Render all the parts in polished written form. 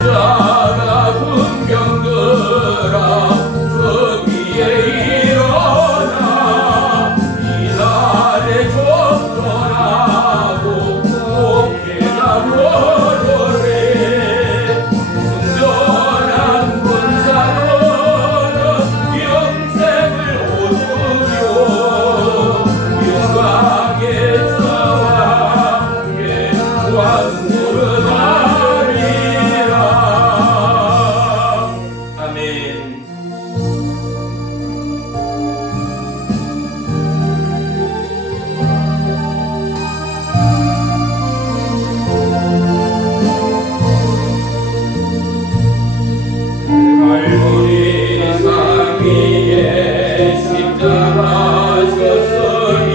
자가 군병들아 저 위에 일어나 이날에 적절하고 복해가 보려래 순전한 군사로는 영생을 얻으려 영광의 저와 함께 완무르다리라. 아멘. 갈보리 산 위에 십자가 졌으니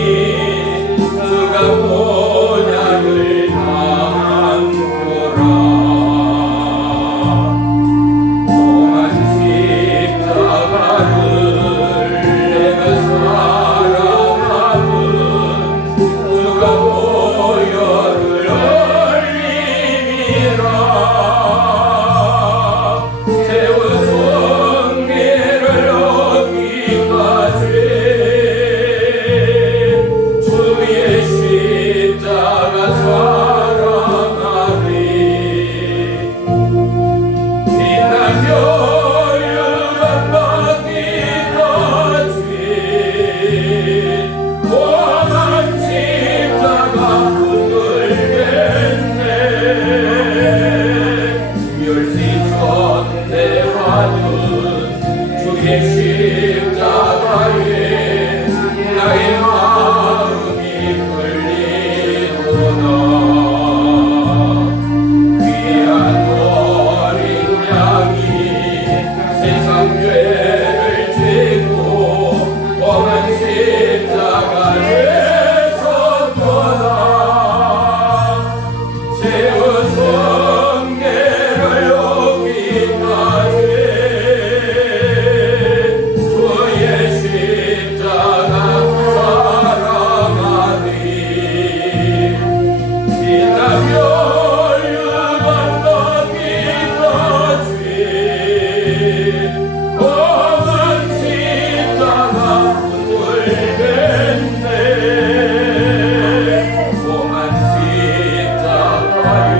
그가 본향을 담고라. 동안 십자가를 내가 사랑하는 그가 보혈을 흘리리라. 세우성계를 얻기까지 주의 십자가 사랑하리. 빛나며 유감 받기까지 고난 십자가 붙들겠네. 멸시전대와는 주의 십자가에 나의 마음이 끌리도다. 귀한 어린 양이 세상 죄를 지고 험한 십자가에 섰도다. 세우성계를 얻기까지 주의 십자가 사랑하리. 빛나며 유감 받기까지 험한 십자가 붙들겠네. 험한 십자가에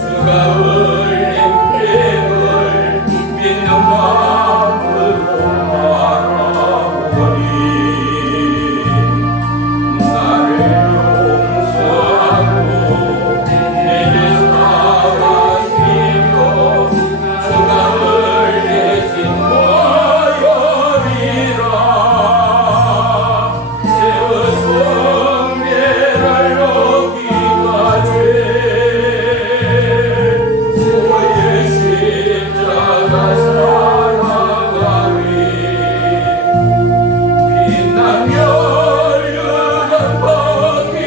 주가 흘린 피를 믿는 마음으로 바라보니 나를 용서하고 내게 사랑하시며 주가 흘리신 보혈이라. 세우성계를 얻기까지 주의 십자가 사랑하리. 빛나며 유감 받기까지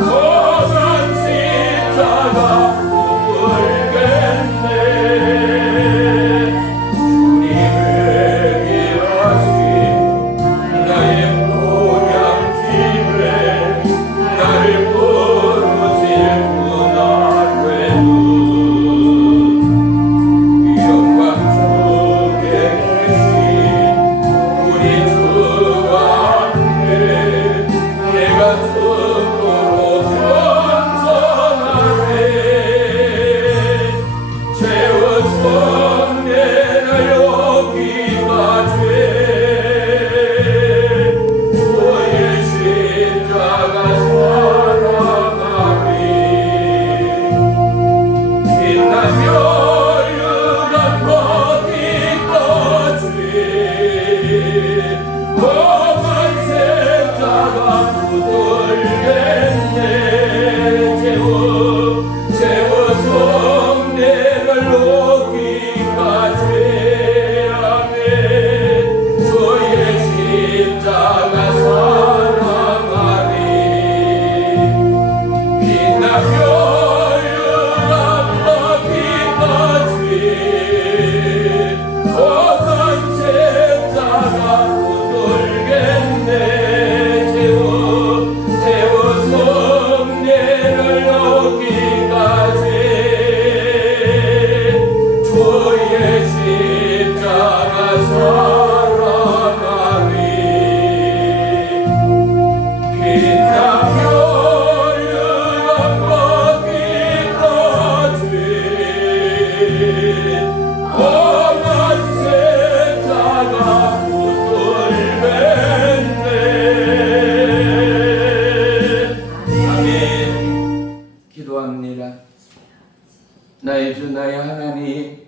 험한 십자가 붙들겠네. 주님을 위하신 나의 본향집에 나를 부르실 그날에는 영광 중에 계신 우리 주와 함께 내가 듣도록 선선하네. 세우성계를 얻기까지 주의 십자가 사랑하리. 빛나며 유감 받기까지 험한 십자가 붙들겠네. 세우성계를 얻기까지 아멘. 주의 십자가 사랑하리. 빛나며 유감 받기까지 험한 십자가 붙들겠네. 세워 성례를 얻기 기도합니다. 나의 주 나의 하나님,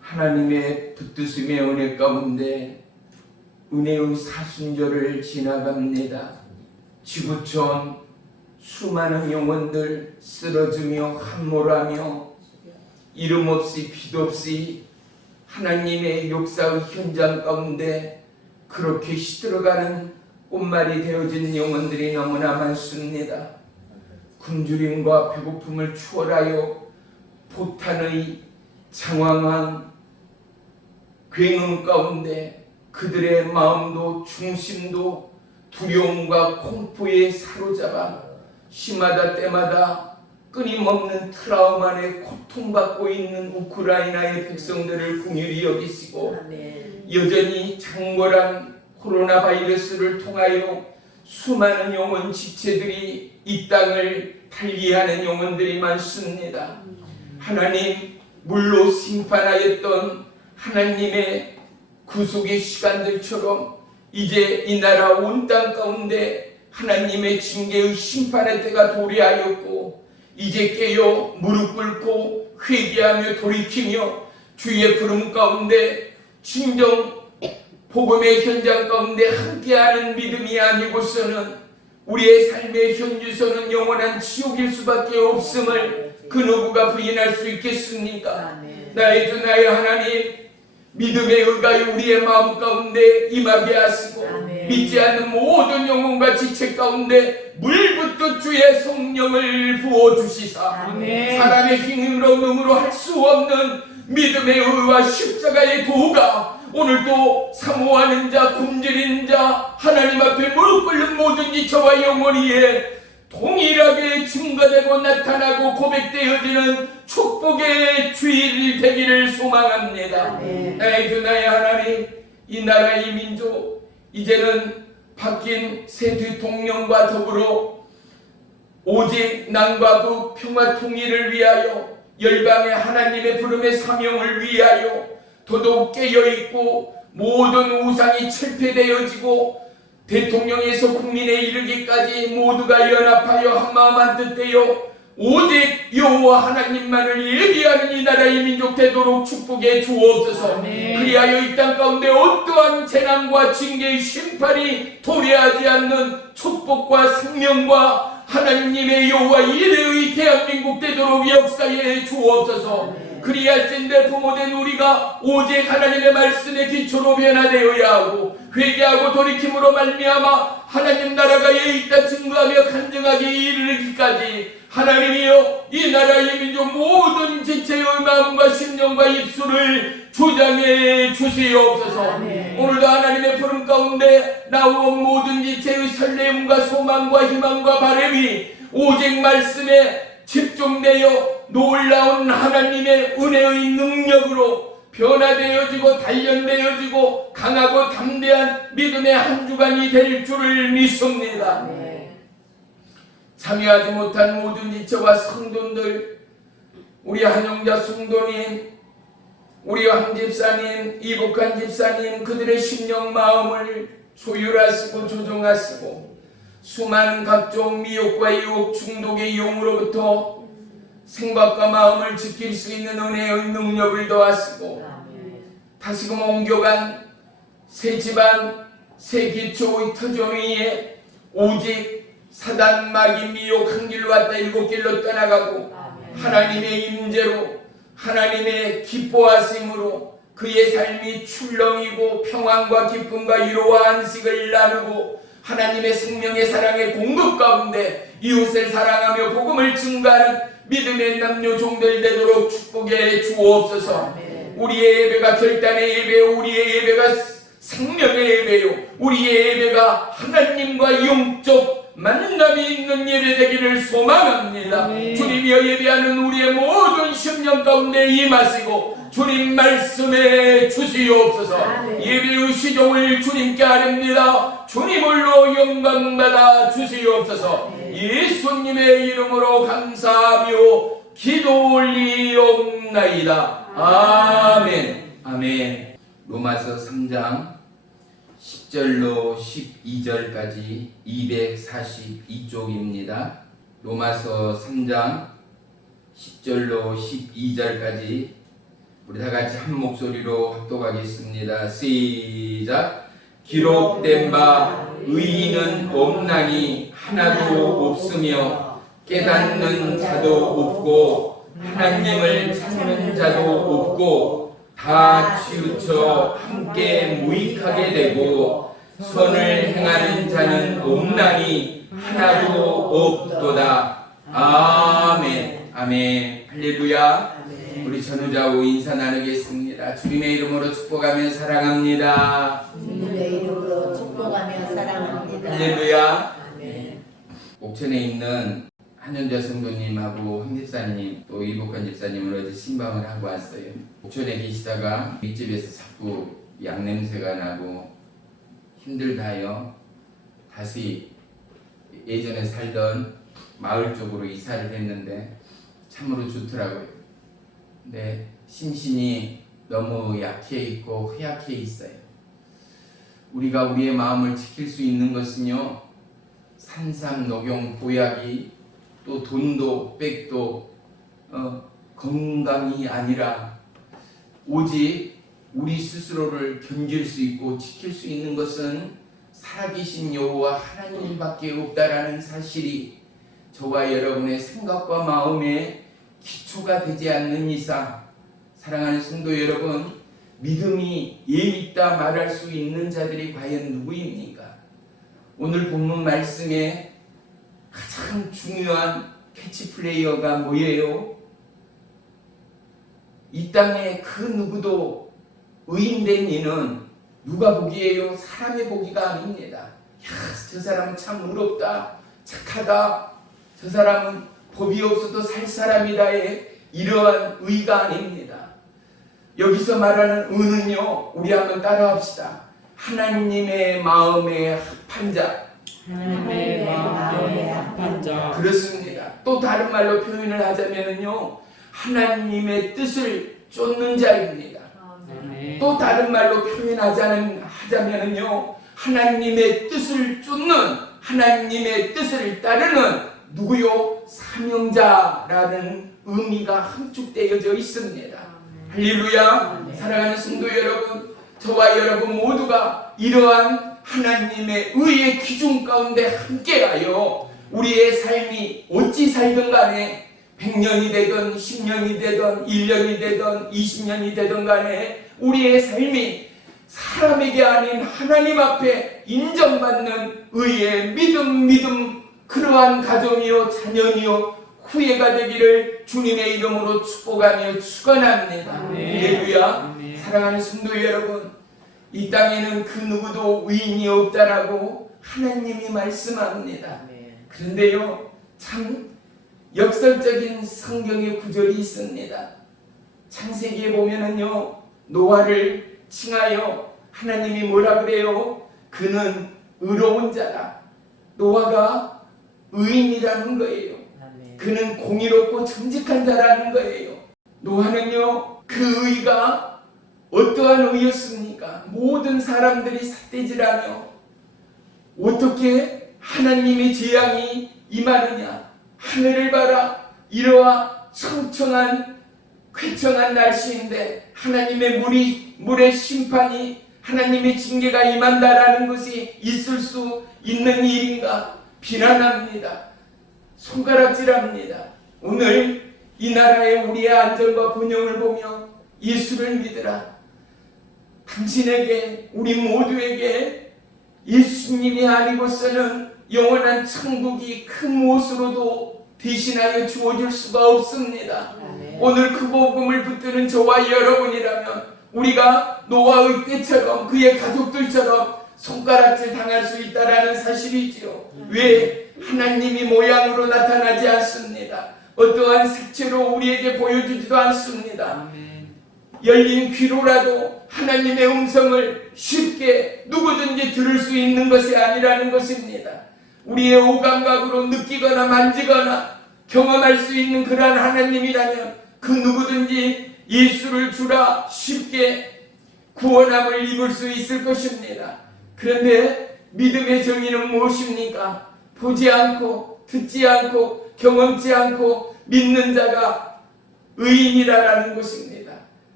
하나님의 붙드심의 은혜 가운데 은혜의 사순절을 지나갑니다. 지구촌 수많은 영혼들 쓰러지며 함몰하며 이름 없이 빛 없이 하나님의 역사의 현장 가운데 그렇게 시들어가는 꽃말이 되어진 영혼들이 너무나 많습니다. 굶주림과 배고픔을 추월하여 포탄의 장황한 굉음 가운데 그들의 마음도 중심도 두려움과 공포에 사로잡아 시마다 때마다 끊임없는 트라우마 안에 고통받고 있는 우크라이나의 백성들을 긍휼히 여기시고 여전히 장궐한 코로나 바이러스를 통하여 수많은 영혼 지체들이 이 땅을 달리하는 영혼들이 많습니다. 하나님, 물로 심판하였던 하나님의 구속의 시간들처럼 이제 이 나라 온 땅 가운데 하나님의 징계의 심판의 때가 도래하였고 이제 깨어 무릎 꿇고 회개하며 돌이키며 주의 부름 가운데 진정 복음의 현장 가운데 함께하는 믿음이 아니고서는 우리의 삶의 현주소는 영원한 지옥일 수밖에 없음을 그 누구가 부인할 수 있겠습니까? 나의 주 나의 하나님, 믿음의 의가에 우리의 마음 가운데 임하게 하시고 믿지 않는 모든 영혼과 지체 가운데 물붓듯 주의 성령을 부어주시사 사람의 힘으로 능으로 할 수 없는 믿음의 의와 십자가의 도가 오늘도 사모하는 자, 굶주린 자, 하나님 앞에 무릎 꿇는 모든 지체와 영혼이에 동일하게 증거되고 나타나고 고백되어지는 축복의 주일 되기를 소망합니다. 나의 주 나의 하나님, 이 나라 이 민족 이제는 바뀐 새 대통령과 더불어 오직 남과 북 평화 통일을 위하여 열방의 하나님의 부름의 사명을 위하여 더더욱 깨어있고 모든 우상이 철폐되어지고 대통령에서 국민에 이르기까지 모두가 연합하여 한마음 한뜻되어 오직 여호와 하나님만을 예비하는 이 나라의 민족 되도록 축복해 주옵소서. 그리하여 이 땅 가운데 어떠한 재난과 징계의 심판이 도래하지 않는 축복과 생명과 하나님의 여호와 이레의 대한민국 되도록 역사해 주옵소서. 그리할진대 부모된 우리가 오직 하나님의 말씀의 기초로 변화되어야 하고 회개하고 돌이킴으로 말미암아 하나님 나라가 있다 증거하며 간증하게 이르기까지 하나님이여 이 나라의 민족 모든 지체의 마음과 심령과 입술을 조장해 주시옵소서. 오늘도 하나님의 푸른 가운데 나온 모든 지체의 설렘과 소망과 희망과 바람이 오직 말씀에 집중되어 놀라운 하나님의 은혜의 능력으로 변화되어지고 단련되어지고 강하고 담대한 믿음의 한 주간이 될 줄을 믿습니다. 참여하지 못한 모든 지체와 성도들, 우리 한영자 성도님, 우리 황 집사님, 이복한 집사님, 그들의 심령 마음을 조율하시고 조정하시고 수많은 각종 미혹과 유혹 중독의 용으로부터 생각과 마음을 지킬 수 있는 은혜의 능력을 더하시고 다시금 옮겨간 새 집안 새 기초의 터전 위에 오직 사단 마귀 미혹 한 길로 왔다 일곱 길로 떠나가고 하나님의 임재로 하나님의 기뻐하심으로 그의 삶이 출렁이고 평안과 기쁨과 위로와 안식을 나누고 하나님의 생명의 사랑의 공급 가운데 이웃을 사랑하며 복음을 증거하는 믿음의 남녀 종들 되도록 축복해 주옵소서. 우리의 예배가 결단의 예배요, 우리의 예배가 생명의 예배요, 우리의 예배가 하나님과 영적 만남이 있는 예배 되기를 소망합니다. 주님이여 예배하는 우리의 모든 심령 가운데 임하시고 주님 말씀해 주시옵소서. 예배의 시종을 주님께 아뢰옵니다. 주님을로 영광받아 주시옵소서. 예수님의 이름으로 감사하며 기도 올리옵나이다. 아멘. 아멘. 로마서 3장 10절로 12절까지 242쪽입니다. 로마서 3장 10절로 12절까지 우리 다 같이 한 목소리로 합독하겠습니다. 시작. 기록된 바 의인은 없나니 하나도 없으며 깨닫는 자도 없고 하나님을 찾는 자도 없고 다 치우쳐 함께 무익하게 되고 선을 행하는 자는 없나니 하나도 없도다. 아멘. 아멘. 할렐루야. 우리 전우좌우 인사 나누겠습니다. 주님의 이름으로 축복하며 사랑합니다. 주님의 이름으로 축복하며 사랑합니다. 할렐루야. 아멘. 옥천에 있는 한현자 성도님하고 황 집사님 또 이복한 집사님을 어제 신방을 하고 왔어요. 옥천에 계시다가 윗집에서 자꾸 양 냄새가 나고 힘들다요. 다시 예전에 살던 마을 쪽으로 이사를 했는데 참으로 좋더라고요. 근데 심신이 너무 약해 있고 허약해 있어요. 우리가 우리의 마음을 지킬 수 있는 것은요, 산삼, 녹용, 보약이 또 돈도 백도 건강이 아니라 오직 우리 스스로를 견딜 수 있고 지킬 수 있는 것은 살아계신 여호와 하나님밖에 없다라는 사실이 저와 여러분의 생각과 마음에 기초가 되지 않는 이상, 사랑하는 성도 여러분, 믿음이 있다 말할 수 있는 자들이 과연 누구입니까? 오늘 본문 말씀에 가장 중요한 캐치플레이어가 뭐예요? 이 땅에 그 누구도 의인된 이는 누가 복이에요? 사람의 복이가 아닙니다. 야, 저 사람은 참 의롭다, 착하다, 저 사람은 법이 없어도 살 사람이다의 이러한 의가 아닙니다. 여기서 말하는 의는요, 우리 한번 따라합시다. 하나님의 마음에 합한 자. 하나님의 마음에 합한 자. 그렇습니다. 또 다른 말로 표현을 하자면요, 하나님의 뜻을 쫓는 자입니다. 또 다른 말로 표현하자면요, 하나님의 뜻을 쫓는, 하나님의 뜻을 따르는 누구요? 사명자라는 의미가 함축되어져 있습니다. 할렐루야. 사랑하는 성도 여러분, 저와 여러분 모두가 이러한 하나님의 의의 기준 가운데 함께하여 우리의 삶이 어찌 살든 간에 100년이 되든 10년이 되든 1년이 되든 20년이 되든 간에 우리의 삶이 사람에게 아닌 하나님 앞에 인정받는 의의 믿음 그러한 가정이요 자녀이요 후예가 되기를 주님의 이름으로 축복하며 축원합니다. 할렐루야. 사랑하는 성도 여러분, 이 땅에는 그 누구도 의인이 없다라고 하나님이 말씀합니다. 그런데요, 참 역설적인 성경의 구절이 있습니다. 창세기에 보면은요, 노아를 칭하여 하나님이 뭐라 그래요? 그는 의로운 자다. 노아가 의인이라는 거예요. 그는 공의롭고 정직한 자라는 거예요. 노아는요, 그 의가 어떠한 의였습니까? 모든 사람들이 삿대질하며 어떻게 하나님의 재앙이 임하느냐? 하늘을 봐라, 이러한 청청한 쾌청한 날씨인데 하나님의 물의 심판이, 하나님의 징계가 임한다라는 것이 있을 수 있는 일인가? 비난합니다. 손가락질합니다. 오늘 이 나라의 우리의 안전과 번영을 보며 예수를 믿으라. 당신에게, 우리 모두에게 예수님이 아니고서는 영원한 천국이 큰 무엇으로도 대신하여 주어질 수가 없습니다. 오늘 그 복음을 붙드는 저와 여러분이라면 우리가 노아의 때처럼 그의 가족들처럼 손가락질 당할 수 있다라는 사실이지요. 왜? 하나님이 모양으로 나타나지 않습니다. 어떠한 색채로 우리에게 보여주지도 않습니다. 열린 귀로라도 하나님의 음성을 쉽게 누구든지 들을 수 있는 것이 아니라는 것입니다. 우리의 오감각으로 느끼거나 만지거나 경험할 수 있는 그러한 하나님이라면 그 누구든지 예수를 주라 쉽게 구원함을 입을 수 있을 것입니다. 그런데 믿음의 정의는 무엇입니까? 보지 않고 듣지 않고 경험치 않고 믿는 자가 의인이라는 것입니다.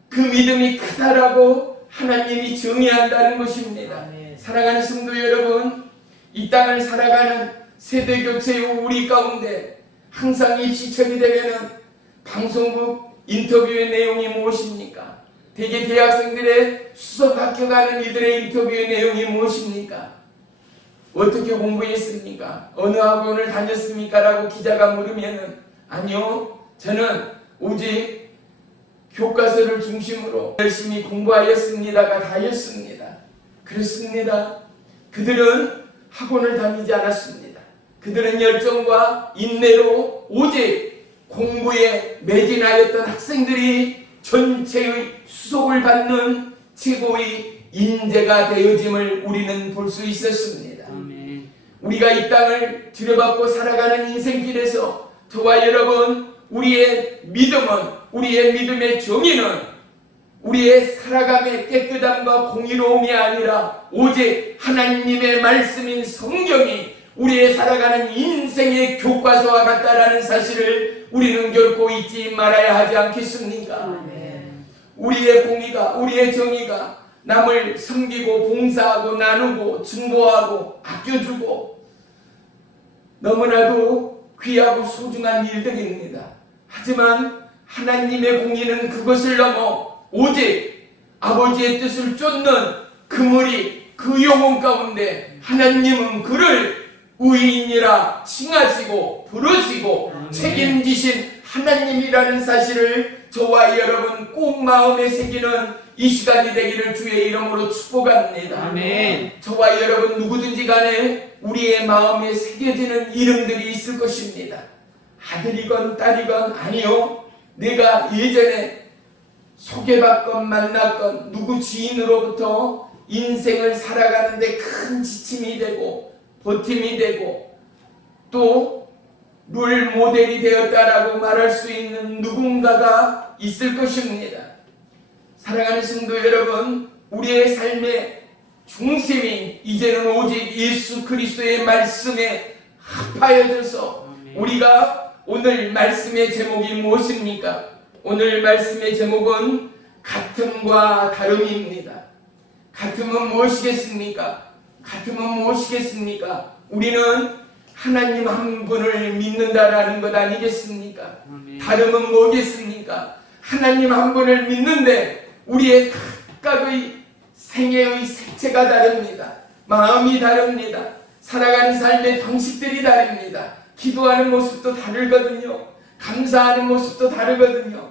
그 믿음이 크다라고 하나님이 정의한다는 것입니다. 아멘. 사랑하는 성도 여러분, 이 땅을 살아가는 세대교체 후 우리 가운데 항상 입시철이 되면은 방송국 인터뷰의 내용이 무엇입니까? 대개 대학생들의 수석 합격하는 이들의 인터뷰의 내용이 무엇입니까? 어떻게 공부했습니까? 어느 학원을 다녔습니까? 라고 기자가 물으면은 아니요, 저는 오직 교과서를 중심으로 열심히 공부하였습니다가 다였습니다. 그렇습니다. 그들은 학원을 다니지 않았습니다. 그들은 열정과 인내로 오직 공부에 매진하였던 학생들이 전체의 수속을 받는 최고의 인재가 되어짐을 우리는 볼 수 있었습니다. 아멘. 우리가 이 땅을 들여받고 살아가는 인생길에서 저와 여러분, 우리의 믿음은, 우리의 믿음의 정의는 우리의 살아감의 깨끗함과 공의로움이 아니라 오직 하나님의 말씀인 성경이 우리의 살아가는 인생의 교과서와 같다라는 사실을 우리는 결코 잊지 말아야 하지 않겠습니까? 아멘. 우리의 공의가, 우리의 정의가 남을 섬기고 봉사하고 나누고 증보하고 아껴주고 너무나도 귀하고 소중한 일들입니다. 하지만 하나님의 공의는 그것을 넘어 오직 아버지의 뜻을 쫓는 그물이 그 영혼 가운데 하나님은 그를 의인이라 칭하시고 부르시고 책임지신 하나님이라는 사실을 저와 여러분 꼭 마음에 새기는 이 시간이 되기를 주의 이름으로 축복합니다. 아멘. 저와 여러분 누구든지 간에 우리의 마음에 새겨지는 이름들이 있을 것입니다. 아들이건 딸이건 아니요, 내가 예전에 소개받건 만났건 누구 지인으로부터 인생을 살아가는데 큰 지침이 되고 버팀이 되고 또 롤 모델이 되었다라고 말할 수 있는 누군가가 있을 것입니다. 사랑하는 성도 여러분, 우리의 삶의 중심이 이제는 오직 예수 그리스도의 말씀에 합하여져서 우리가 오늘 말씀의 제목이 무엇입니까? 오늘 말씀의 제목은 같음과 다름입니다. 같음은 무엇이겠습니까? 같음은 무엇이겠습니까? 우리는 하나님 한 분을 믿는다라는 것 아니겠습니까? 다름은 뭐겠습니까? 하나님 한 분을 믿는데 우리의 각각의 생애의 색채가 다릅니다. 마음이 다릅니다. 살아가는 삶의 방식들이 다릅니다. 기도하는 모습도 다르거든요. 감사하는 모습도 다르거든요.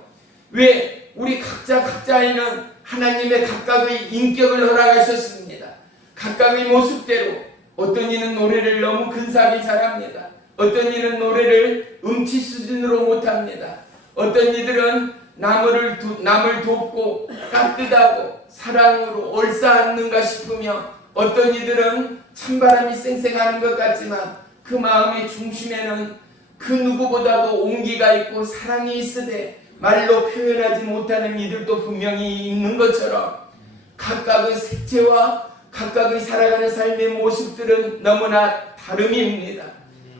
왜? 우리 각자에는 하나님의 각각의 인격을 허락하셨습니다. 각각의 모습대로 어떤 이는 노래를 너무 근사하게 잘합니다. 어떤 이는 노래를 음치 수준으로 못합니다. 어떤 이들은 남을 돕고 따뜻하고 사랑으로 얼싸안는가 싶으며 어떤 이들은 찬바람이 쌩쌩하는 것 같지만 그 마음의 중심에는 그 누구보다도 온기가 있고 사랑이 있으되 말로 표현하지 못하는 이들도 분명히 있는 것처럼 각각의 색채와 각각의 살아가는 삶의 모습들은 너무나 다름입니다.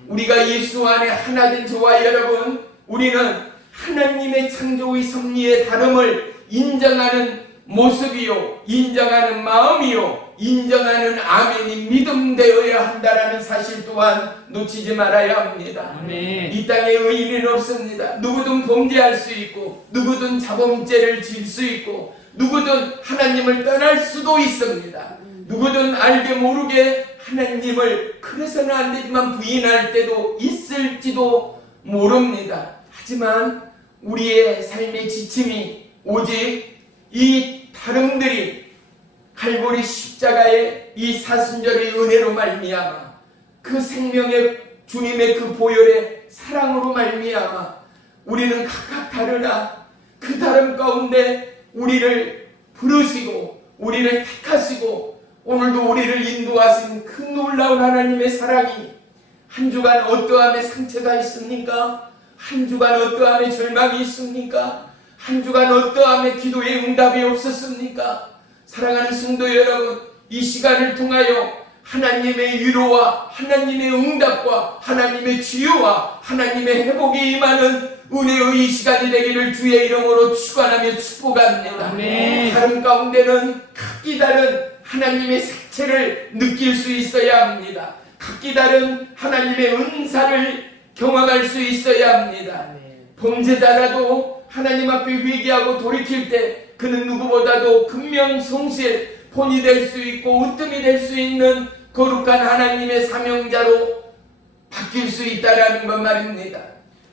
우리가 예수 안에 하나된 저와 여러분, 우리는 하나님의 창조의 섭리의 다름을 인정하는 모습이요, 인정하는 마음이요, 인정하는 아멘이 믿음되어야 한다라는 사실 또한 놓치지 말아야 합니다. 아멘. 이 땅에 의인은 없습니다. 누구든 범죄할 수 있고 누구든 자범죄를 질 수 있고 누구든 하나님을 떠날 수도 있습니다. 누구든 알게 모르게 하나님을 그래서는 안 되지만 부인할 때도 있을지도 모릅니다. 하지만 우리의 삶의 지침이 오직 이 다름들이 갈보리 십자가의 이 사순절의 은혜로 말미암아 그 생명의 주님의 그 보혈의 사랑으로 말미암아 우리는 각각 다르나 그 다름 가운데 우리를 부르시고 우리를 택하시고 오늘도 우리를 인도하신 그 놀라운 하나님의 사랑이 한 주간 어떠함의 상처가 있습니까? 한 주간 어떠함의 절망이 있습니까? 한 주간 어떠함의 기도의 응답이 없었습니까? 사랑하는 성도 여러분, 이 시간을 통하여 하나님의 위로와 하나님의 응답과 하나님의 치유와 하나님의 회복이 임하는 은혜의 이 시간이 되기를 주의 이름으로 축원하며 축복합니다. 아멘. 다른 가운데는 각기 다른 하나님의 색채를 느낄 수 있어야 합니다. 각기 다른 하나님의 은사를 경험할 수 있어야 합니다. 범죄자라도 하나님 앞에 회개하고 돌이킬 때 그는 누구보다도 근명성실 본이 될 수 있고 으뜸이 될 수 있는 거룩한 하나님의 사명자로 바뀔 수 있다라는 것 말입니다.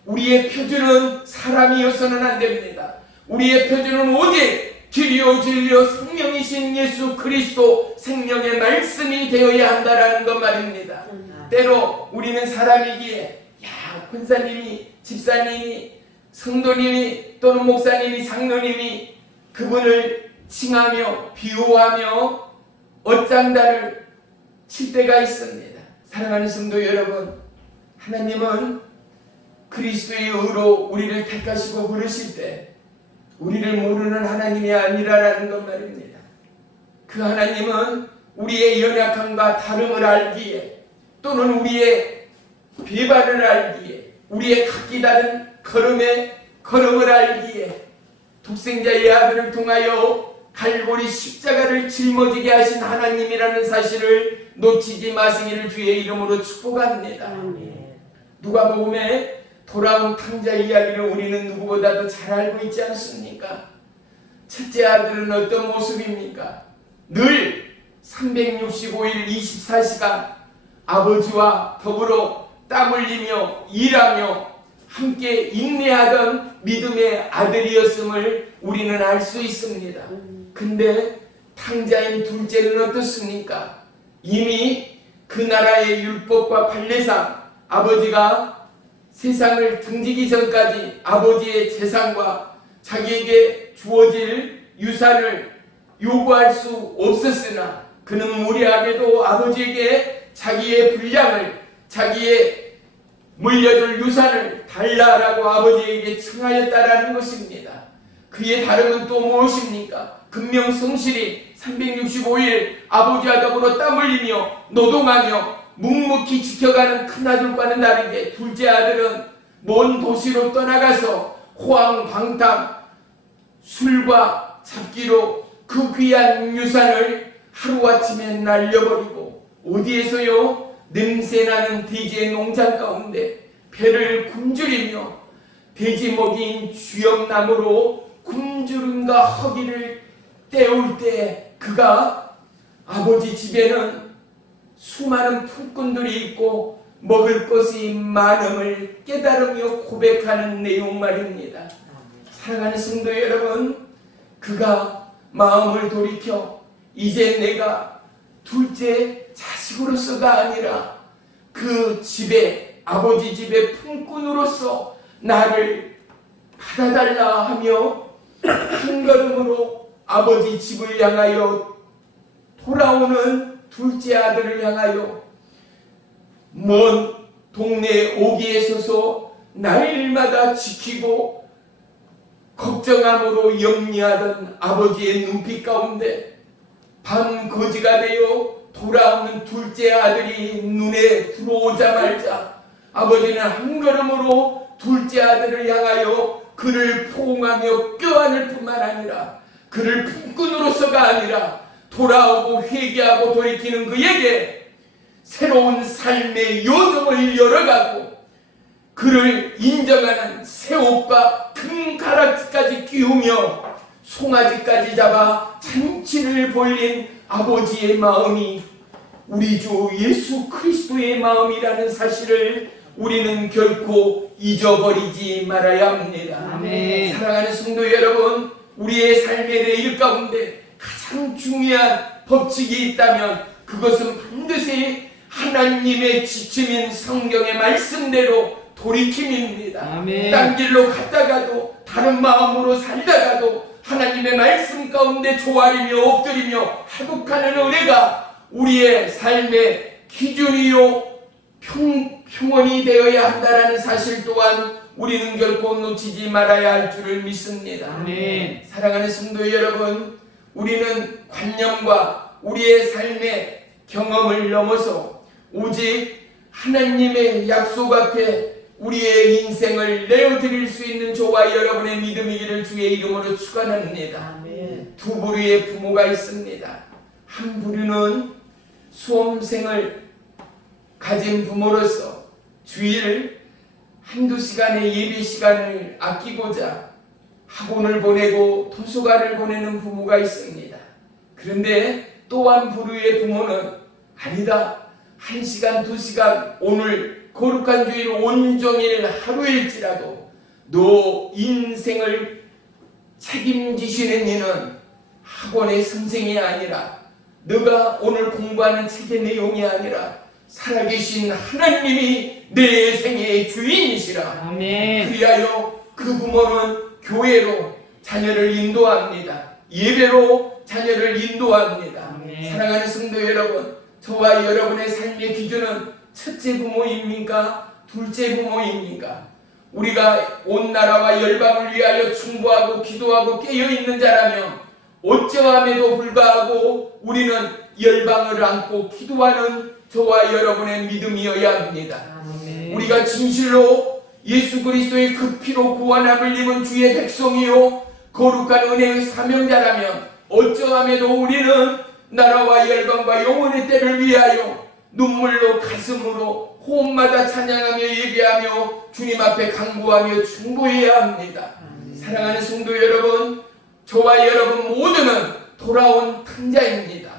우리의 표준은 사람이어서는 안 됩니다. 우리의 표준은 오직 길이요 진리요 생명이신 예수 그리스도 생명의 말씀이 되어야 한다라는 것 말입니다. 때로 우리는 사람이기에 권사님이, 집사님이, 성도님이 또는 목사님이, 장로님이 그분을 칭하며 비호하며 어장단을 칠 때가 있습니다. 사랑하는 성도 여러분, 하나님은 그리스도의 의로 우리를 택하시고 부르실 때 우리를 모르는 하나님이 아니라라는 것 말입니다. 그 하나님은 우리의 연약함과 다름을 알기에 또는 우리의 배반을 알기에 우리의 각기 다른 걸음을 알기에 독생자의 아들을 통하여 갈보리 십자가를 짊어지게 하신 하나님이라는 사실을 놓치지 마시기를 주의 이름으로 축복합니다. 누가복음에 돌아온 탕자 이야기를 우리는 누구보다도 잘 알고 있지 않습니까? 첫째 아들은 어떤 모습입니까? 늘 365일 24시간 아버지와 더불어 땀 흘리며 일하며 함께 인내하던 믿음의 아들이었음을 우리는 알 수 있습니다. 근데 탕자인 둘째는 어떻습니까? 이미 그 나라의 율법과 관례상 아버지가 세상을 등지기 전까지 아버지의 재산과 자기에게 주어질 유산을 요구할 수 없었으나 그는 무례하게도 아버지에게 자기의 분량을, 자기의 물려줄 유산을 달라라고 아버지에게 청하였다라는 것입니다. 그의 다름은 또 무엇입니까? 근명성실히 365일 아버지와 더불어 땀 흘리며 노동하며 묵묵히 지켜가는 큰아들과는 다르게 둘째 아들은 먼 도시로 떠나가서 호황방탕 술과 잡기로 그 귀한 유산을 하루아침에 날려버리고 어디에서요? 냄새나는 돼지의 농장 가운데 배를 굶주리며 돼지 먹이인 주염나무로 굶주림과 허기를 때울 때 그가 아버지 집에는 수많은 품꾼들이 있고 먹을 것이 많음을 깨달으며 고백하는 내용 말입니다. 사랑하는 성도 여러분, 그가 마음을 돌이켜 이제 내가 둘째 자식으로서가 아니라 그 집에 아버지 집의 품꾼으로서 나를 받아달라 하며 한 걸음으로 아버지 집을 향하여 돌아오는 둘째 아들을 향하여 먼 동네 오기에 서서 날마다 지키고 걱정함으로 염려하던 아버지의 눈빛 가운데 밤 거지가 되어 돌아오는 둘째 아들이 눈에 들어오자마자 아버지는 한 걸음으로 둘째 아들을 향하여 그를 포옹하며 껴안을 뿐만 아니라 그를 품꾼으로서가 아니라 돌아오고 회개하고 돌이키는 그에게 새로운 삶의 요정을 열어가고 그를 인정하는 새 옷과 금 가락지까지 끼우며 송아지까지 잡아 잔치를 벌린 아버지의 마음이 우리 주 예수 그리스도의 마음이라는 사실을 우리는 결코 잊어버리지 말아야 합니다. 아멘. 사랑하는 성도 여러분, 우리의 삶의 일 가운데 가장 중요한 법칙이 있다면 그것은 반드시 하나님의 지침인 성경의 말씀대로 돌이킴입니다. 아멘. 딴 길로 갔다가도 다른 마음으로 살다가도 하나님의 말씀 가운데 조아리며 엎드리며 하복하는 은혜가 우리의 삶의 기준이요 평원이 되어야 한다는 사실 또한 우리는 결코 놓치지 말아야 할 줄을 믿습니다. 아멘. 사랑하는 성도 여러분, 우리는 관념과 우리의 삶의 경험을 넘어서 오직 하나님의 약속 앞에 우리의 인생을 내어드릴 수 있는 저와 여러분의 믿음이기를 주의 이름으로 축원합니다. 아멘. 두 부류의 부모가 있습니다. 한 부류는 수험생을 가진 부모로서 주일 한두 시간의 예배 시간을 아끼고자 학원을 보내고 도서관을 보내는 부모가 있습니다. 그런데 또 한 부류의 부모는 아니다. 1시간, 2시간 오늘 거룩한 주일 온종일 하루일지라도 너 인생을 책임지시는 이는 학원의 선생이 아니라 너가 오늘 공부하는 책의 내용이 아니라 살아계신 하나님이 내 생애의 주인이시라. 아멘. 그리하여 그 부모는 교회로 자녀를 인도합니다. 예배로 자녀를 인도합니다. 아멘. 사랑하는 성도 여러분, 저와 여러분의 삶의 기준은 첫째 부모입니까? 둘째 부모입니까? 우리가 온 나라와 열방을 위하여 충고하고 기도하고 깨어있는 자라면 어쩌함에도 불구하고 우리는 열방을 안고 기도하는 저와 여러분의 믿음이어야 합니다. 아멘. 우리가 진실로 예수 그리스도의 그 피로 구원함을 입은 주의 백성이요 거룩한 은혜의 사명자라면 어쩌함에도 우리는 나라와 열방과 영혼의 때를 위하여 눈물로 가슴으로 호흡마다 찬양하며 예배하며 주님 앞에 간구하며 충고해야 합니다. 사랑하는 성도 여러분, 저와 여러분 모두는 돌아온 탕자입니다.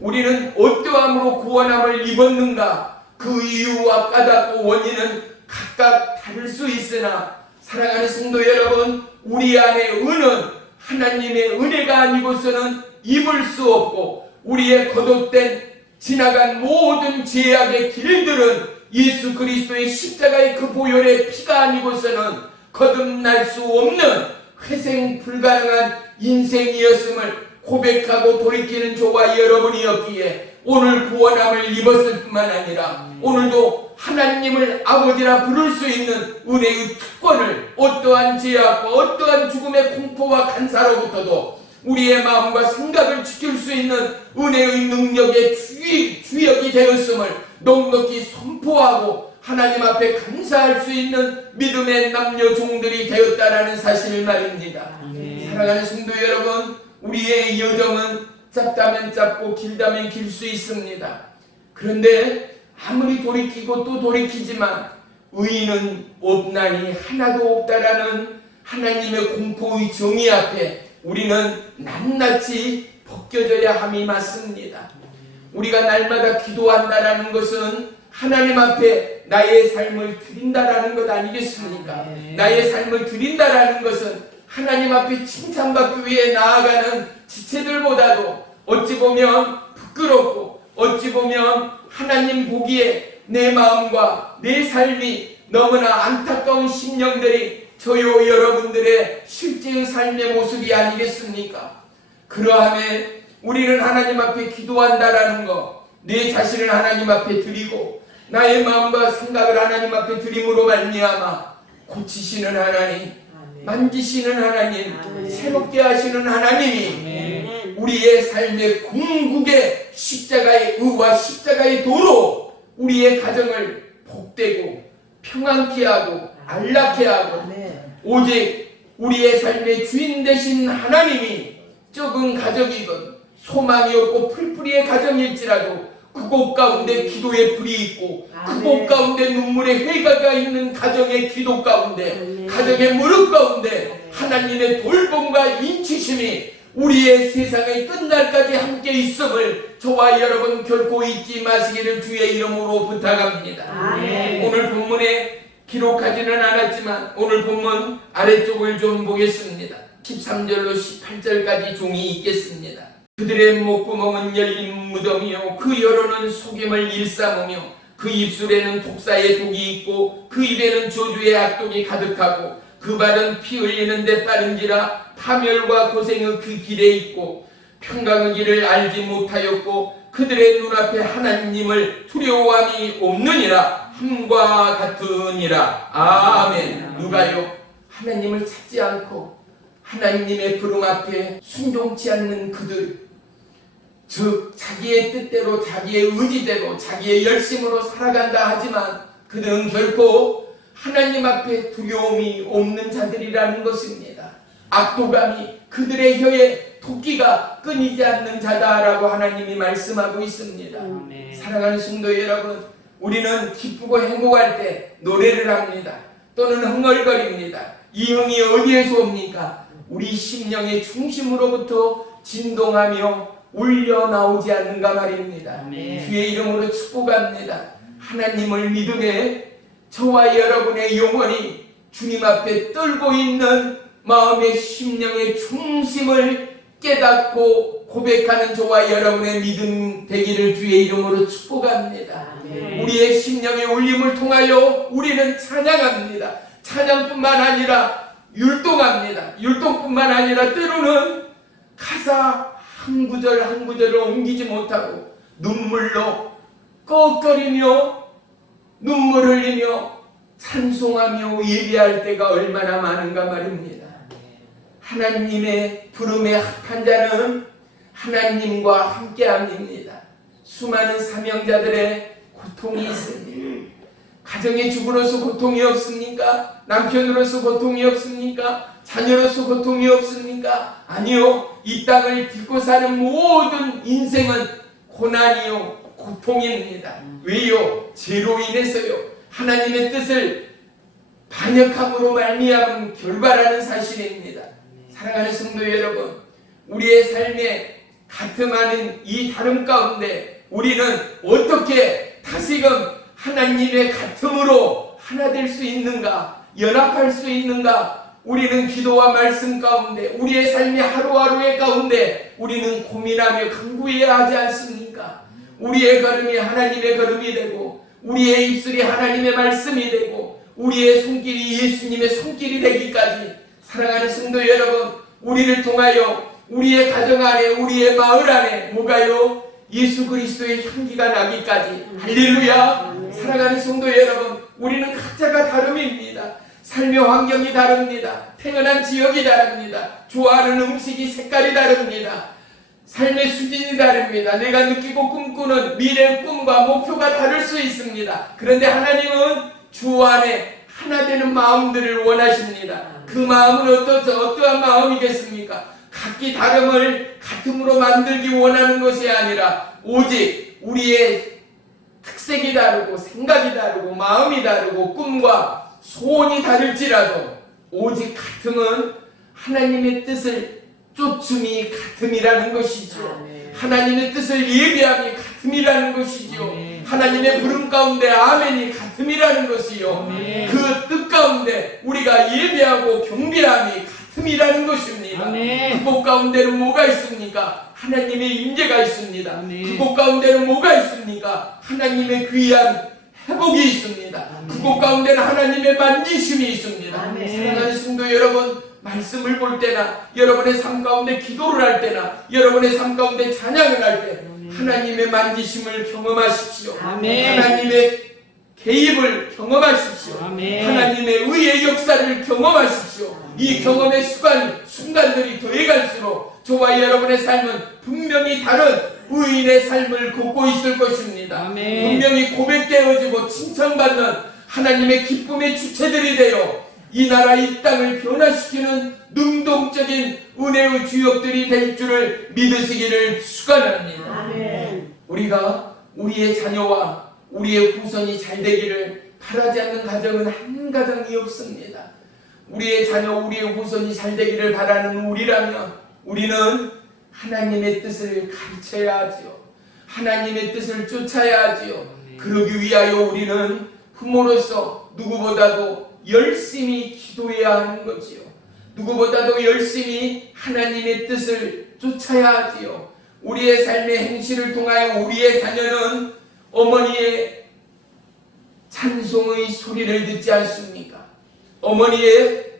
우리는 어떠함으로 구원함을 입었는가 그 이유와 까닭과 원인은 각각 다를 수 있으나 사랑하는 성도 여러분, 우리 안에 은은 하나님의 은혜가 아니고서는 입을 수 없고 우리의 거듭된 지나간 모든 죄악의 길들은 예수 그리스도의 십자가의 그 보혈의 피가 아니고서는 거듭날 수 없는 회생 불가능한 인생이었음을 고백하고 돌이키는 저와 여러분이었기에 오늘 구원함을 입었을 뿐만 아니라 오늘도 하나님을 아버지라 부를 수 있는 은혜의 특권을 어떠한 죄악과 어떠한 죽음의 공포와 간사로부터도 우리의 마음과 생각을 지킬 수 있는 은혜의 능력의 주역이 되었음을 넉넉히 선포하고 하나님 앞에 감사할 수 있는 믿음의 남녀 종들이 되었다라는 사실 말입니다. 아멘. 사랑하는 성도 여러분, 우리의 여정은 짧다면 짧고 길다면 길 수 있습니다. 그런데 아무리 돌이키고 또 돌이키지만 의인은 없나니 하나도 없다라는 하나님의 공포의 정의 앞에 우리는 낱낱이 벗겨져야 함이 맞습니다. 우리가 날마다 기도한다라는 것은 하나님 앞에 나의 삶을 드린다라는 것 아니겠습니까? 나의 삶을 드린다라는 것은 하나님 앞에 칭찬받기 위해 나아가는 지체들보다도 어찌 보면 부끄럽고 어찌 보면 하나님 보기에 내 마음과 내 삶이 너무나 안타까운 심령들이 저요 여러분들의 실제의 삶의 모습이 아니겠습니까? 그러함에 우리는 하나님 앞에 기도한다라는 것, 내 자신을 하나님 앞에 드리고 나의 마음과 생각을 하나님 앞에 드림으로 말미암아 고치시는 하나님, 만지시는 하나님, 새롭게 하시는 하나님이 우리의 삶의 궁극의 십자가의 의와 십자가의 도로 우리의 가정을 복되고 평안케 하고 안락케 하고 오직 우리의 삶의 주인 되신 하나님이 적은 가정이건 소망이 없고 풀뿌리의 가정일지라도 그곳 가운데 기도의 불이 있고 그곳 가운데 눈물의 회가가 있는 가정의 기도 가운데 가정의 무릎 가운데 하나님의 돌봄과 인치심이 우리의 세상의 끝날까지 함께 있음을 저와 여러분 결코 잊지 마시기를 주의 이름으로 부탁합니다. 아멘. 오늘 본문에 기록하지는 않았지만 오늘 본문 아래쪽을 좀 보겠습니다. 13절로 18절까지 종이 있겠습니다. 그들의 목구멍은 열린 무덤이요 그 혀로는 속임을 일삼으며 그 입술에는 독사의 독이 있고 그 입에는 저주의 악독이 가득하고 그 발은 피 흘리는 데 빠른지라 파멸과 고생의 그 길에 있고 평강의 길을 알지 못하였고 그들의 눈앞에 하나님을 두려워함이 없느니라 함과 같으니라. 아멘. 누가요? 하나님을 찾지 않고 하나님의 부름 앞에 순종치 않는 그들, 즉 자기의 뜻대로 자기의 의지대로 자기의 열심으로 살아간다 하지만 그들은 결코 하나님 앞에 두려움이 없는 자들이라는 것입니다. 압도감이 그들의 혀에 토끼가 끊이지 않는 자다라고 하나님이 말씀하고 있습니다. 아멘. 사랑하는 성도 여러분, 우리는 기쁘고 행복할 때 노래를 합니다. 또는 흥얼거립니다. 이 흥이 어디에서 옵니까? 우리 심령의 중심으로부터 진동하며 울려 나오지 않는가 말입니다. 아멘. 주의 이름으로 축복합니다. 하나님을 믿음에 저와 여러분의 영혼이 주님 앞에 떨고 있는 마음의 심령의 중심을 깨닫고 고백하는 저와 여러분의 믿음 되기를 주의 이름으로 축복합니다. 아멘. 우리의 심령의 울림을 통하여 우리는 찬양합니다. 찬양뿐만 아니라 율동합니다. 율동뿐만 아니라 때로는 가사 한 구절 한 구절을 옮기지 못하고 눈물로 꺽거리며 눈물 흘리며 찬송하며 예배할 때가 얼마나 많은가 말입니다. 하나님의 부름에 합한 자는 하나님과 함께함입니다. 수많은 사명자들의 고통이 있습니다. 가정의 주부로서 고통이 없습니까? 남편으로서 고통이 없습니까? 자녀로서 고통이 없습니까? 아니요. 이 땅을 딛고 사는 모든 인생은 고난이요 고통입니다. 왜요? 죄로 인해서요. 하나님의 뜻을 반역함으로 말미암은 결과라는 사실입니다. 사랑하는 성도 여러분, 우리의 삶에 가틈하는 이 다름 가운데 우리는 어떻게 다시금 하나님의 가틈으로 하나 될 수 있는가, 연합할 수 있는가? 우리는 기도와 말씀 가운데, 우리의 삶의 하루하루의 가운데 우리는 고민하며 간구해야 하지 않습니까? 우리의 걸음이 하나님의 걸음이 되고, 우리의 입술이 하나님의 말씀이 되고, 우리의 손길이 예수님의 손길이 되기까지, 사랑하는 성도 여러분, 우리를 통하여 우리의 가정 안에, 우리의 마을 안에 뭐가요? 예수 그리스도의 향기가 나기까지. 할렐루야. 사랑하는 성도 여러분, 우리는 각자가 다름입니다. 삶의 환경이 다릅니다. 태어난 지역이 다릅니다. 좋아하는 음식이 색깔이 다릅니다. 삶의 수준이 다릅니다. 내가 느끼고 꿈꾸는 미래의 꿈과 목표가 다를 수 있습니다. 그런데 하나님은 주 안에 하나 되는 마음들을 원하십니다. 그 마음은 어떠한 마음이겠습니까? 각기 다름을 같음으로 만들기 원하는 것이 아니라 오직 우리의 특색이 다르고 생각이 다르고 마음이 다르고 꿈과 소원이 다를지라도 오직 같음은 하나님의 뜻을 쫓음이 같음이라는 것이죠. 아멘. 하나님의 뜻을 예배함이 같음이라는 것이죠. 아멘. 하나님의 부름 가운데 아멘이 같음이라는 것이요. 아멘. 그 뜻 가운데 우리가 예배하고 경배함이 같음이라는 것입니다. 아멘. 그곳 가운데는 뭐가 있습니까? 하나님의 임재가 있습니다. 아멘. 그곳 가운데는 뭐가 있습니까? 하나님의 귀한 회복이 있습니다. 아멘. 그곳 가운데는 하나님의 만지심이 있습니다. 아멘. 사랑하는 성도 여러분, 말씀을 볼 때나 여러분의 삶 가운데 기도를 할 때나 여러분의 삶 가운데 찬양을 할 때 하나님의 만지심을 경험하십시오. 아멘. 하나님의 개입을 경험하십시오. 아멘. 하나님의 의의 역사를 경험하십시오. 이 경험의 순간들이 더해갈수록 저와 여러분의 삶은 분명히 다른 의인의 삶을 걷고 있을 것입니다. 아멘. 분명히 고백되어지고 칭찬받는 하나님의 기쁨의 주체들이 되어 이 나라 이 땅을 변화시키는 능동적인 은혜의 주역들이 될 줄을 믿으시기를 축원합니다. 아멘. 우리가 우리의 자녀와 우리의 후손이 잘 되기를 바라지 않는 가정은 한 가정이 없습니다. 우리의 자녀, 우리의 후손이 잘 되기를 바라는 우리라면 우리는 하나님의 뜻을 가르쳐야 하지요. 하나님의 뜻을 쫓아야 하지요. 그러기 위하여 우리는 부모로서 누구보다도 열심히 기도해야 하는 거지요. 누구보다도 열심히 하나님의 뜻을 쫓아야 하지요. 우리의 삶의 행실을 통하여 우리의 자녀는 어머니의 찬송의 소리를 듣지 않습니까? 어머니의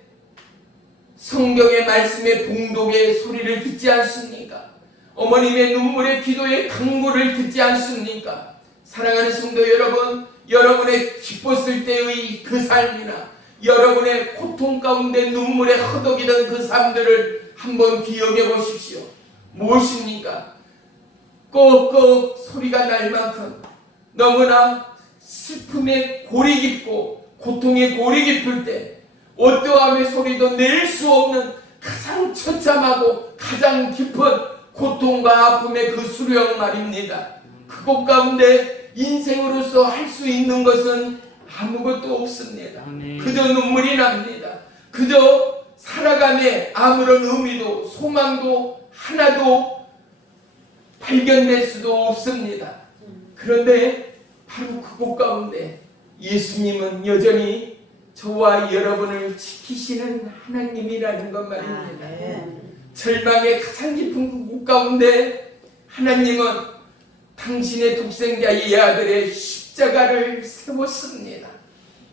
성경의 말씀의 봉독의 소리를 듣지 않습니까? 어머님의 눈물의 기도의 강구를 듣지 않습니까? 사랑하는 성도 여러분, 여러분의 기뻤을 때의 그 삶이나 여러분의 고통 가운데 눈물에 허덕이던 그 삶들을 한번 기억해 보십시오. 무엇입니까? 꺽꺽 소리가 날 만큼 너무나 슬픔의 골이 깊고 고통의 골이 깊을 때 어떠함의 소리도 낼 수 없는 가장 처참하고 가장 깊은 고통과 아픔의 그 수령 말입니다. 그곳 가운데 인생으로서 할 수 있는 것은 아무것도 없습니다. 그저 눈물이 납니다. 그저 살아감에 아무런 의미도 소망도 하나도 발견될 수도 없습니다. 그런데 바로 그곳 가운데 예수님은 여전히 저와 여러분을 지키시는 하나님이라는 것 말입니다. 절망의 가장 깊은 그곳 가운데 하나님은 당신의 독생자의 아들의 십자가를 세웠습니다.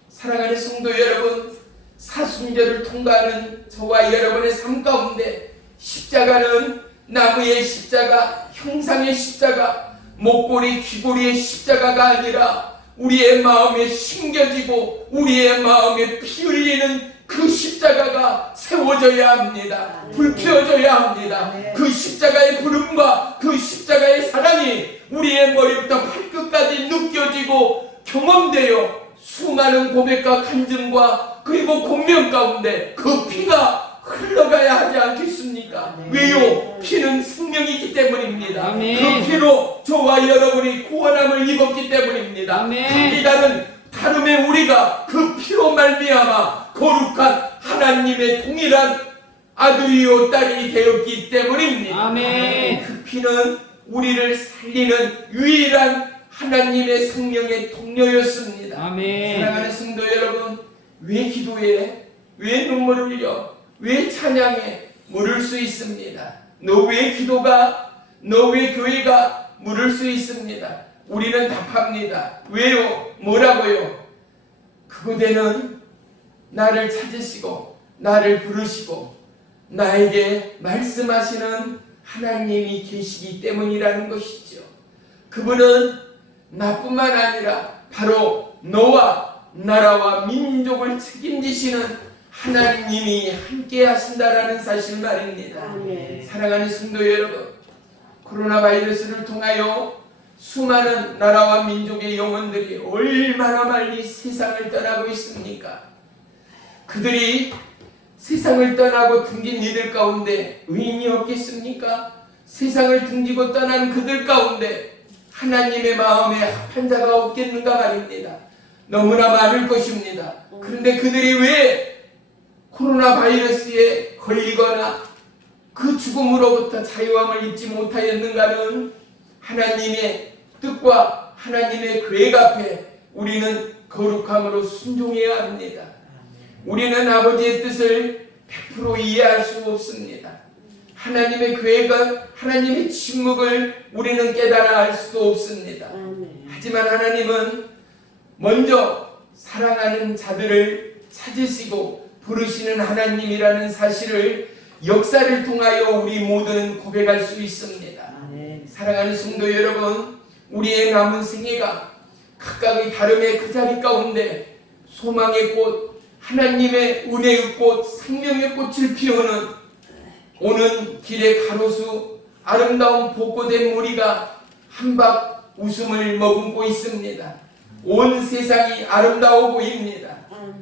사랑하는 성도 여러분, 사순절을 통과하는 저와 여러분의 삶 가운데 십자가는 나무의 십자가, 형상의 십자가, 목걸이, 귀걸이의 십자가가 아니라 우리의 마음에 심겨지고 우리의 마음에 피 흘리는 그 십자가가 세워져야 합니다. 불 피워져야 합니다. 그 십자가의 부름과 그 십자가의 사랑이 우리의 머리부터 발끝까지 느껴지고 경험되어 수많은 고백과 간증과 그리고 공명 가운데 그 피가 흘러가야 하지 않겠습니까? 왜요? 피는 생명이기 때문입니다. 그 피로 저와 여러분이 구원함을 입었기 때문입니다. 다름의 우리가 그 피로 말미암아 거룩한 하나님의 동일한 아들이요 딸이 되었기 때문입니다. 그 피는 우리를 살리는 유일한 하나님의 생명의 동료였습니다. 사랑하는 성도 여러분, 왜 기도해? 왜 눈물을 흘려? 왜 찬양해? 물을 수 있습니다. 너 왜 기도가? 너 왜 교회가? 물을 수 있습니다. 우리는 답합니다. 왜요? 뭐라고요? 그곳에는 나를 찾으시고 나를 부르시고 나에게 말씀하시는 하나님이 계시기 때문이라는 것이죠. 그분은 나뿐만 아니라 바로 너와 나라와 민족을 책임지시는 하나님이 함께 하신다라는 사실 말입니다. 사랑하는 성도 여러분, 코로나 바이러스를 통하여 수많은 나라와 민족의 영혼들이 얼마나 많이 세상을 떠나고 있습니까? 그들이 세상을 떠나고 등진 이들 가운데 의인이 없겠습니까? 세상을 등지고 떠난 그들 가운데 하나님의 마음에 합한 자가 없겠는가 말입니다. 너무나 많을 것입니다. 그런데 그들이 왜 코로나 바이러스에 걸리거나 그 죽음으로부터 자유함을 입지 못하였는가는 하나님의 뜻과 하나님의 계획 앞에 우리는 거룩함으로 순종해야 합니다. 우리는 아버지의 뜻을 100% 이해할 수 없습니다. 하나님의 계획은 하나님의 침묵을 우리는 깨달아 알 수도 없습니다. 하지만 하나님은 먼저 사랑하는 자들을 찾으시고 부르시는 하나님이라는 사실을 역사를 통하여 우리 모두는 고백할 수 있습니다. 사랑하는 성도 여러분, 우리의 남은 생애가 각각의 다름의 그 자리 가운데 소망의 꽃, 하나님의 은혜의 꽃, 생명의 꽃을 피우는 오는 길의 가로수 아름다운 벚꽃의 무리가 한박 웃음을 머금고 있습니다. 온 세상이 아름다워 보입니다.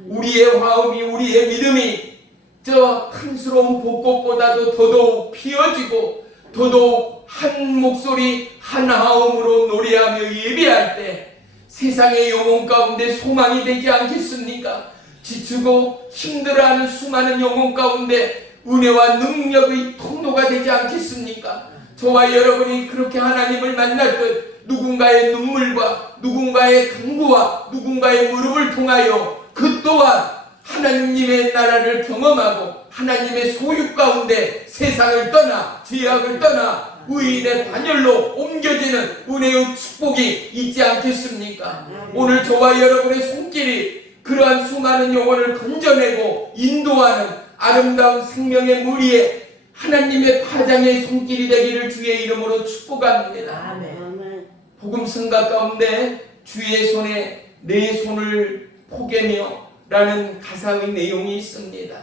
우리의 화음이, 우리의 믿음이 저 탐스러운 벚꽃보다도 더더욱 피어지고 더더욱 한 목소리 한 화음으로 노래하며 예배할 때 세상의 영혼 가운데 소망이 되지 않겠습니까? 지치고 힘들어하는 수많은 영혼 가운데 은혜와 능력의 통로가 되지 않겠습니까? 저와 여러분이 그렇게 하나님을 만났듯 누군가의 눈물과 누군가의 간구와 누군가의 무릎을 통하여 그 또한 하나님의 나라를 경험하고 하나님의 소유 가운데 세상을 떠나 죄악을 떠나 의인의 반열로 옮겨지는 은혜의 축복이 있지 않겠습니까? 오늘 저와 여러분의 손길이 그러한 수많은 영혼을 건져내고 인도하는 아름다운 생명의 무리에 하나님의 파장의 손길이 되기를 주의 이름으로 축복합니다. 복음 성가 가운데 주의 손에 내 손을 포개며 라는 가사의 내용이 있습니다.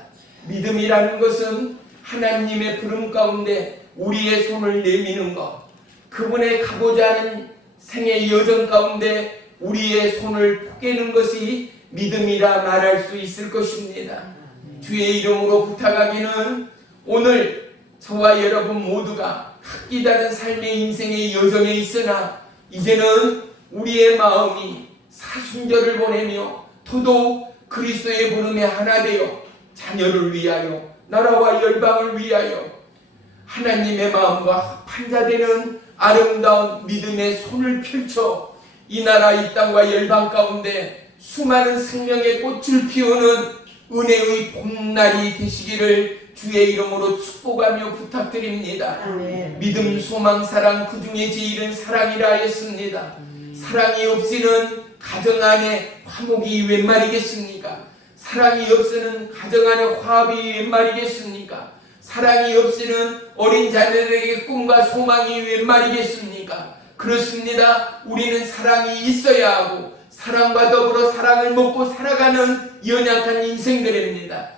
믿음이라는 것은 하나님의 부름 가운데 우리의 손을 내미는 것, 그분의 가고자 하는 생의 여정 가운데 우리의 손을 포개는 것이 믿음이라 말할 수 있을 것입니다. 주의 이름으로 부탁하기는 오늘 저와 여러분 모두가 각기 다른 삶의 인생의 여정에 있으나 이제는 우리의 마음이 사순절을 보내며 더더욱 그리스도의 부름에 하나 되어 자녀를 위하여 나라와 열방을 위하여 하나님의 마음과 합한 자 되는 아름다운 믿음의 손을 펼쳐 이 나라 이 땅과 열방 가운데 수많은 생명의 꽃을 피우는 은혜의 봄날이 되시기를 주의 이름으로 축복하며 부탁드립니다. 아멘. 믿음, 소망, 사랑 그 중에 제일은 사랑이라 했습니다. 사랑이 없이는 가정 안에 화목이 웬 말이겠습니까? 사랑이 없이는 가정 안에 화합이 웬 말이겠습니까? 사랑이 없이는 어린 자녀들에게 꿈과 소망이 웬 말이겠습니까? 그렇습니다. 우리는 사랑이 있어야 하고 사랑과 더불어 사랑을 먹고 살아가는 연약한 인생들입니다.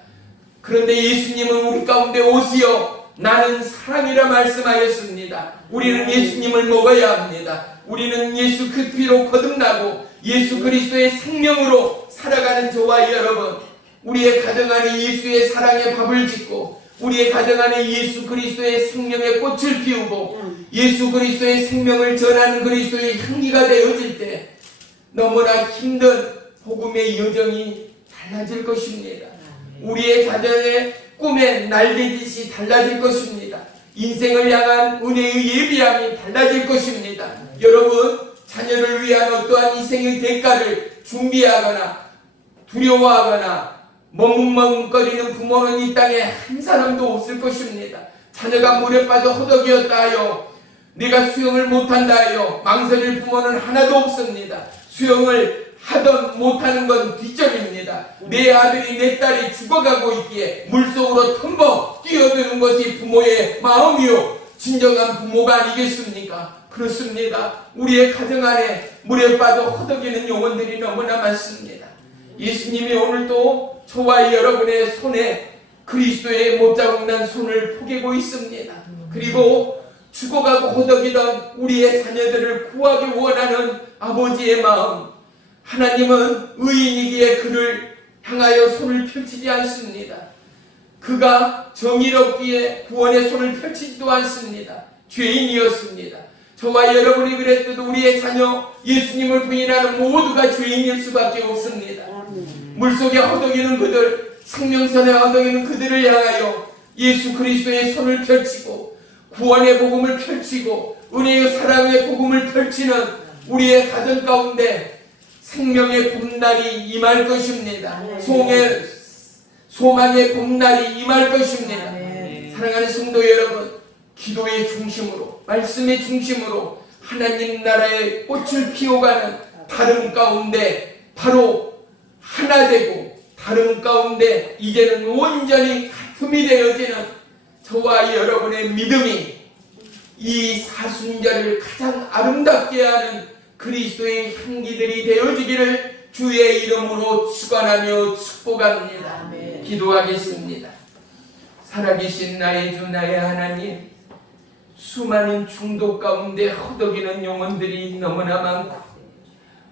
그런데 예수님은 우리 가운데 오시어 나는 사랑이라 말씀하였습니다. 우리는 예수님을 먹어야 합니다. 우리는 예수 그리스도로 거듭나고 예수 그리스도의 생명으로 살아가는 저와 여러분, 우리의 가정 안에 예수의 사랑의 밥을 짓고 우리의 가정 안에 예수 그리스도의 생명의 꽃을 피우고 예수 그리스도의 생명을 전하는 그리스도의 향기가 되어질 때 너무나 힘든 복음의 여정이 달라질 것입니다. 우리의 가정의 꿈의 날개짓이 달라질 것입니다. 인생을 향한 은혜의 예비함이 달라질 것입니다. 여러분, 자녀를 위한 어떠한 인생의 대가를 준비하거나 두려워하거나 머뭇머뭇거리는 부모는 이 땅에 한 사람도 없을 것입니다. 자녀가 물에 빠져 허덕이었다 하여 내가 수영을 못한다 하여 망설일 부모는 하나도 없습니다. 수영을 하던 못하는 건 뒷전입니다. 내 아들이 내 딸이 죽어가고 있기에 물속으로 텀벙 뛰어드는 것이 부모의 마음이요 진정한 부모가 아니겠습니까? 그렇습니다. 우리의 가정 안에 물에 빠져 허덕이는 영혼들이 너무나 많습니다. 예수님이 오늘도 저와 여러분의 손에 그리스도의 못자국난 손을 포개고 있습니다. 그리고 죽어가고 허덕이던 우리의 자녀들을 구하기 원하는 아버지의 마음, 하나님은 의인이기에 그를 향하여 손을 펼치지 않습니다. 그가 정의롭기에 구원의 손을 펼치지도 않습니다. 죄인이었습니다. 저와 여러분이 그랬어도 우리의 자녀 예수님을 부인하는 모두가 죄인일 수밖에 없습니다. 물속에 허덕이는 그들, 생명선에 허덕이는 그들을 향하여 예수 그리스도의 손을 펼치고 구원의 복음을 펼치고 은혜의 사랑의 복음을 펼치는 우리의 가정 가운데 생명의 봄날이 임할 것입니다. 소망의 봄날이 임할 것입니다. 사랑하는 성도 여러분, 기도의 중심으로, 말씀의 중심으로 하나님 나라의 꽃을 피워가는 다름 가운데 바로 하나 되고 다름 가운데 이제는 온전히 같음이 되어지는 저와 여러분의 믿음이 이 사순절을 가장 아름답게 하는 그리스도의 향기들이 되어지기를 주의 이름으로 축원하며 축복합니다. 아멘. 기도하겠습니다. 살아계신 나의 주 나의 하나님, 수많은 중독 가운데 허덕이는 영혼들이 너무나 많고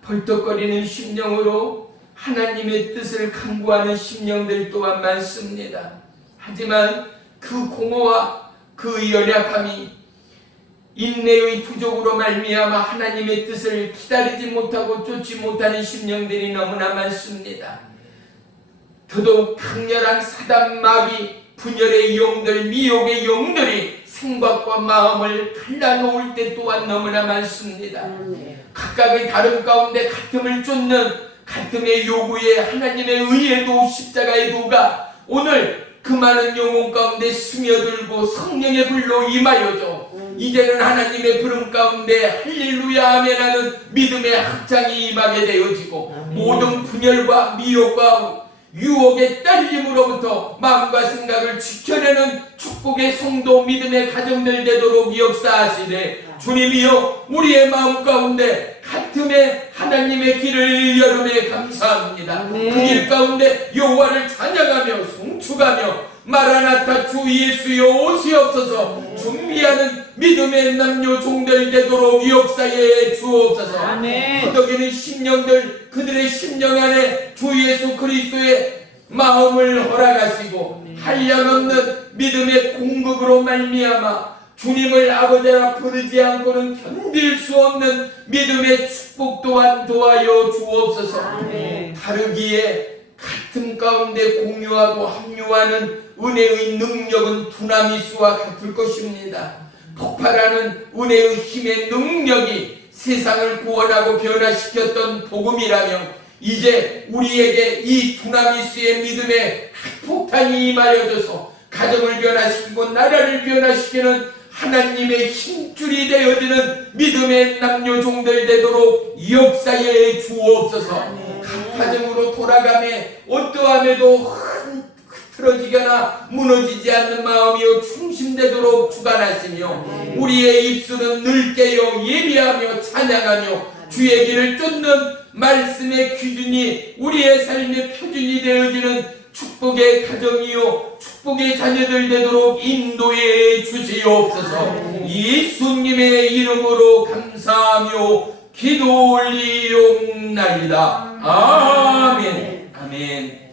벌떡거리는 심령으로 하나님의 뜻을 간구하는 심령들 또한 많습니다. 하지만 그 공허와 그 연약함이 인내의 부족으로 말미암아 하나님의 뜻을 기다리지 못하고 쫓지 못하는 심령들이 너무나 많습니다. 더더욱 강렬한 사단 마귀 분열의 영들, 미혹의 영들이 생각과 마음을 갈라놓을 때 또한 너무나 많습니다. 각각의 다른 가운데 같음을 쫓는 같음의 요구에 하나님의 의의 도 십자가의 도가 오늘 그 많은 영혼 가운데 스며들고 성령의 불로 임하여줘 이제는 하나님의 부름 가운데 할렐루야 아멘 하는 믿음의 확장이 임하게 되어지고 모든 분열과 미혹과 유혹의 떨림으로부터 마음과 생각을 지켜내는 축복의 성도 믿음의 가정들 되도록 역사하시되 주님이여 우리의 마음 가운데 같음의 하나님의 길을 열음에 감사합니다. 그 길 가운데 여호와를 찬양하며 송축하며 마라나타 주 예수여 오시옵소서 준비하는 믿음의 남녀 종들 되도록 역사에 주옵소서. 아멘. 허덕이는 심령들 그들의 심령 안에 주 예수 그리스도의 마음을 허락하시고 한량없는 믿음의 공급으로 말미암아 주님을 아버지라 부르지 않고는 견딜 수 없는 믿음의 축복 또한 도하여 주옵소서. 아멘. 다르기에 같은 가운데 공유하고 합류하는 은혜의 능력은 두나미수와 같을 것입니다. 폭발하는 은혜의 힘의 능력이 세상을 구원하고 변화시켰던 복음이라면 이제 우리에게 이 두나미수의 믿음의 폭탄이 임하여져서 가정을 변화시키고 나라를 변화시키는 하나님의 힘줄이 되어지는 믿음의 남녀 종들 되도록 역사에 주옵소서. 각 가정으로 돌아가매 어떠함에도 흐트러지거나 무너지지 않는 마음이요 충심되도록 주관하시며 우리의 입술은 늘 깨어 예비하며 찬양하며 주의 길을 쫓는 말씀의 기준이 우리의 삶의 표준이 되어지는 축복의 가정이요 축복의 자녀들 되도록 인도해 주시옵소서. 예수님의 이름으로 감사하며 기도 올리옵나이다. 아멘. 아멘.